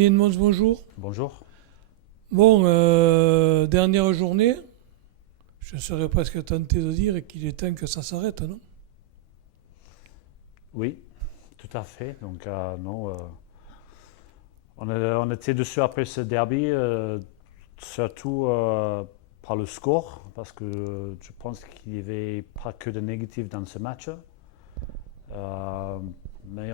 Denis Edmonds, bonjour. Bonjour. Bon, dernière journée, je serais presque tenté de dire qu'il est temps que ça s'arrête, non? Oui, tout à fait. Donc, non, on était dessus après ce derby, surtout par le score, parce que je pense qu'il n'y avait pas que de négatif dans ce match. Euh, mais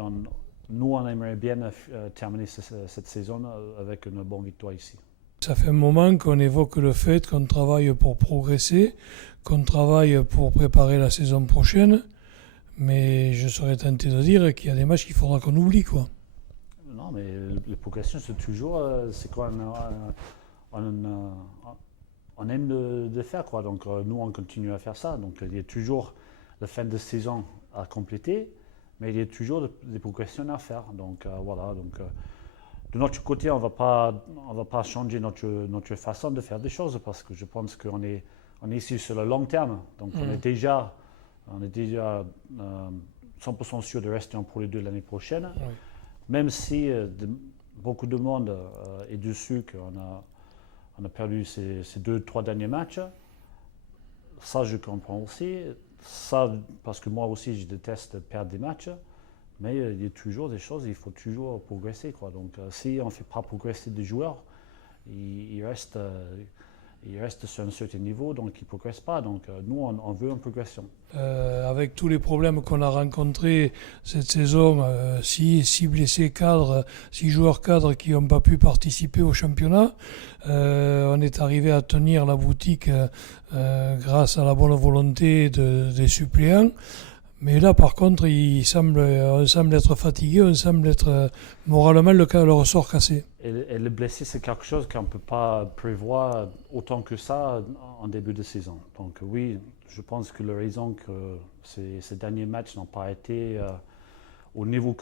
nous, on aimerait bien terminer cette saison avec une bonne victoire ici. Ça fait un moment qu'on évoque le fait qu'on travaille pour progresser, qu'on travaille pour préparer la saison prochaine, mais je serais tenté de dire qu'il y a des matchs qu'il faudra qu'on oublie, quoi. Non, mais la progression, c'est toujours, c'est quoi, on aime de faire, quoi. Donc, nous, on continue à faire ça. Donc, il y a toujours la fin de saison à compléter, mais il y a toujours des progressions à faire. Donc, voilà. Donc, de notre côté, on va pas changer notre façon de faire des choses parce que je pense on est ici sur le long terme. Donc, on est déjà 100% sûr de rester en Pro League 2 l'année prochaine. Oui. Même si beaucoup de monde est dessus on a perdu ces deux, trois derniers matchs, ça je comprends aussi. Ça, parce que moi aussi je déteste perdre des matchs, mais il y a toujours des choses, il faut toujours progresser, quoi. Donc si on ne fait pas progresser des joueurs, ils restent, ils restent sur un certain niveau, donc ils ne progressent pas. Donc nous, on veut une progression. Avec tous les problèmes qu'on a rencontrés cette saison, 6 blessés cadres, 6 joueurs cadres qui n'ont pas pu participer au championnat, on est arrivé à tenir la boutique grâce à la bonne volonté des suppléants. Mais là, par contre, on semble être fatigué, on semble être moralement le ressort cassé. Et le blessé, c'est quelque chose qu'on ne peut pas prévoir autant que ça en début de saison. Donc oui, je pense que la raison que ces derniers matchs n'ont pas été au niveau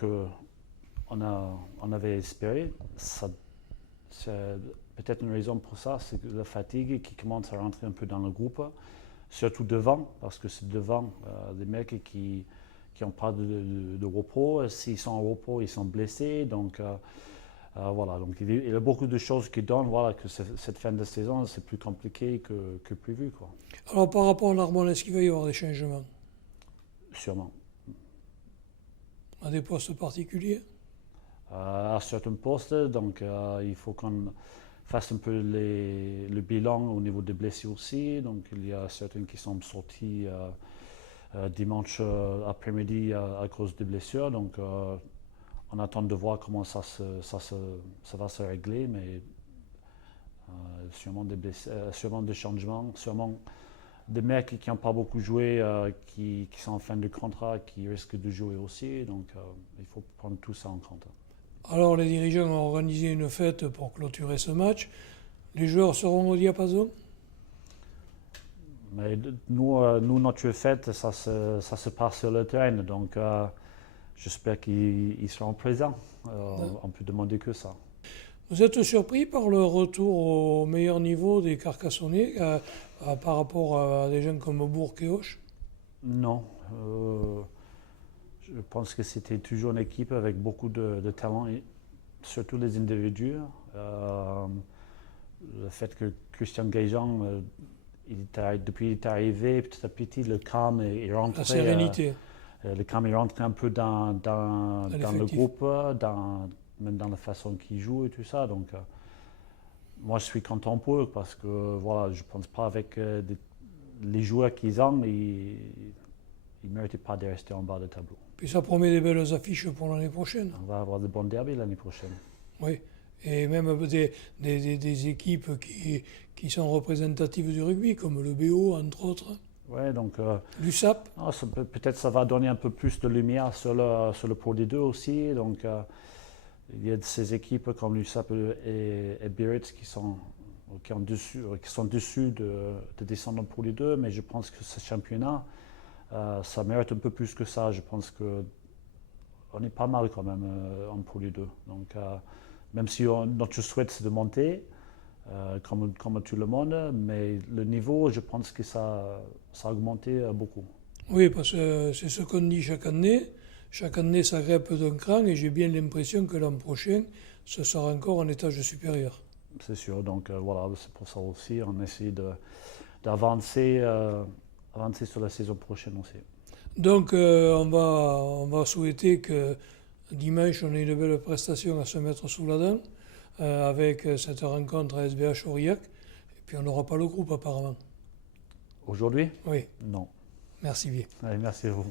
on avait espéré, c'est peut-être une raison pour ça, c'est que la fatigue qui commence à rentrer un peu dans le groupe, surtout devant, parce que c'est devant des mecs qui n'ont pas de repos. S'ils sont en repos, ils sont blessés. Donc voilà, donc il y a beaucoup de choses qui donnent voilà, que cette fin de saison, c'est plus compliqué que prévu, quoi. Alors, par rapport à l'Armon, est-ce qu'il va y avoir des changements Sûrement. à des postes particuliers? À certains postes, donc il faut qu'on fasse un peu le bilan au niveau des blessés aussi. Donc il y a certains qui sont sortis dimanche après-midi à cause des blessures. Donc on attend de voir comment ça va se régler, mais sûrement des changements, sûrement des mecs qui n'ont pas beaucoup joué, qui sont en fin de contrat, qui risquent de jouer aussi. Donc il faut prendre tout ça en compte. Alors, les dirigeants ont organisé une fête pour clôturer ce match. Les joueurs seront au diapason? Mais nous, notre fête, ça se passe sur le terrain. Donc j'espère qu'ils seront présents. On peut demander que ça. Vous êtes surpris par le retour au meilleur niveau des Carcassonnais par rapport à des gens comme Bourg et Auch? Non. Je pense que c'était toujours une équipe avec beaucoup de talent, et surtout les individus. Le fait que Christian Guéjean, depuis qu'il est arrivé, petit à petit, le calme est rentré. La sérénité. Le calme est rentré un peu dans le groupe, même dans la façon qu'il joue et tout ça. Donc, moi, je suis content pour eux parce que voilà, je ne pense pas avec les joueurs qu'ils ont, ils ne méritaient pas de rester en bas du tableau. Puis ça promet des belles affiches pour l'année prochaine. On va avoir de bons derbys l'année prochaine. Oui. Et même des équipes qui sont représentatives du rugby, comme le BO, entre autres. Ouais, donc L'USAP. peut-être ça va donner un peu plus de lumière sur le Pro D2 aussi. Donc il y a ces équipes comme l'USAP et Biarritz qui sont dessus de descendre en Pro D2, mais je pense que ce championnat, ça mérite un peu plus que ça. Je pense qu'on est pas mal quand même en Pro D2. Donc même si notre souhait c'est de monter, comme tout le monde, mais le niveau, je pense que ça a augmenté beaucoup. Oui, parce que c'est ce qu'on dit chaque année. chaque année ça grimpe d'un cran et j'ai bien l'impression que l'an prochain, ce sera encore un étage supérieur. C'est sûr, donc voilà, c'est pour ça aussi, on essaie d'avancer avancer sur la saison prochaine aussi. Donc on va souhaiter que dimanche on ait une belle prestation à se mettre sous la dent avec cette rencontre à SBH Aurillac. Et puis on n'aura pas le groupe apparemment. Aujourd'hui? Oui, Non. merci bien. Allez, merci à vous.